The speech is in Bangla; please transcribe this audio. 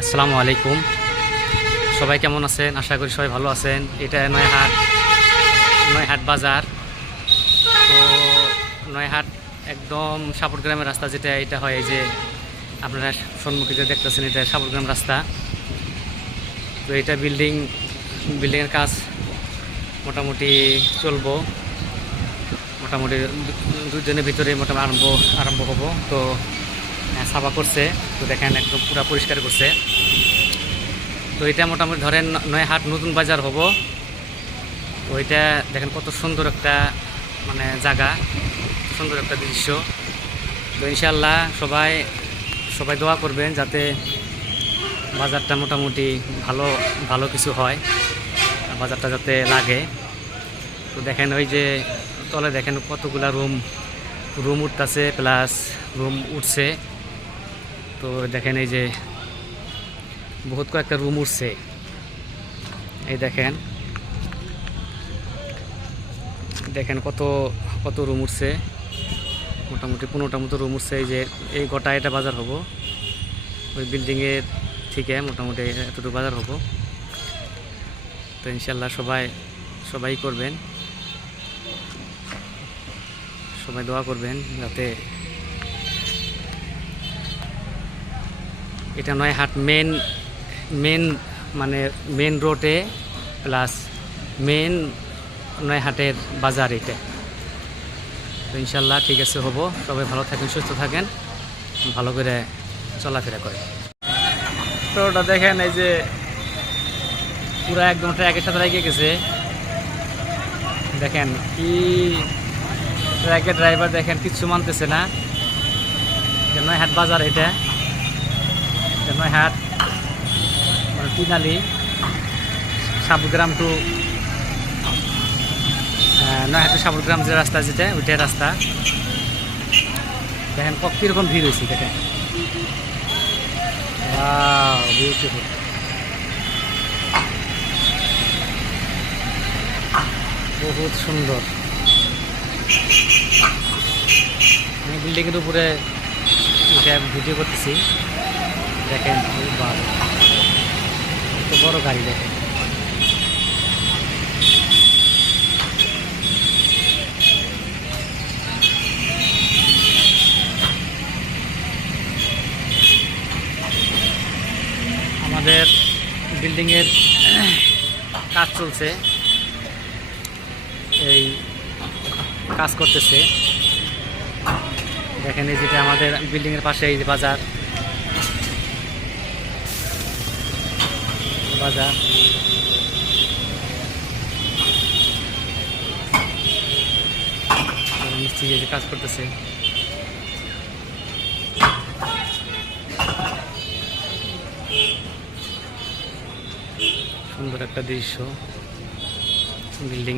আসসালামু আলাইকুম। সবাই কেমন আছেন? আশা করি সবাই ভালো আছেন। এটা নয়হাট বাজার। তো নয়হাট একদম সাপুরগ্রামের রাস্তা, যেটা এটা হয় এই যে আপনারা সম্মুখে যে দেখতেছেন, এটা সাপুরগ্রাম রাস্তা। তো এটা বিল্ডিংয়ের কাজ মোটামুটি চলবো, মোটামুটি 2 দিনের ভিতরে মোটামুটি আরম্ভ হবো। তো সাফা করছে, তো দেখেন একদম পুরো পরিষ্কার করছে। তো এটা মোটামুটি ধরেন নয়হাট নতুন বাজার হবো। তো এটা দেখেন কত সুন্দর একটা জায়গা, সুন্দর একটা দৃশ্য। তো ইনশাল্লাহ সবাই দোয়া করবেন যাতে বাজারটা মোটামুটি ভালো কিছু হয়, বাজারটা যাতে লাগে। তো দেখেন ওই যে তলে দেখেন কতগুলা রুম উঠতেছে, প্লাস রুম উঠছে। তো দেখেন এই যে বহুত কয়েকটা রুম উঠছে, এই দেখেন কত রুম উঠছে। মোটামুটি 15টা মতো রুম উঠছে। এই যে এই গোটা এটা বাজার হবো, ওই বিল্ডিংয়ের থেকে মোটামুটি এতটুকু বাজার হবো। তো ইনশাল্লাহ সবাই করবেন, সবাই দোয়া করবেন যাতে এটা নয়হাট মেন রোডে, প্লাস নয়হাটের বাজার এটা। তো ইনশাল্লাহ ঠিক আছে হবো। সবাই ভালো থাকেন, সুস্থ থাকেন, ভালো করে চলাফেরা করেন। তো ওটা দেখেন এই যে পুরো একদম ট্র্যাকের সাথে লেগে গেছে। দেখেন কি ট্র্যাকের ড্রাইভার দেখেন কিচ্ছু মানতেছে না। নয়হাট বাজার এটা নয়হাট তিনালি সাপুরগ্রাম টু নয়হাট টু সাপুরগ্রাম যে রাস্তা, যেটা ওইটাই রাস্তা। দেখেন কীরকম ভিড় হয়েছে, দেখেন বিউটিফুল, বহুত সুন্দর। আমি বিল্ডিংয়ের উপরে এটা ভিডিও করতেছি। দেখেন কত বড় গাড়ি, দেখেন আমাদের বিল্ডিংয়ের কাজ চলছে, এই কাজ করতেছে। দেখেন এই যেটা আমাদের বিল্ডিংয়ের পাশে এই যে বাজার মিস্ত্রি যে কাজ করতেছে। সুন্দর একটা দৃশ্য, বিল্ডিং।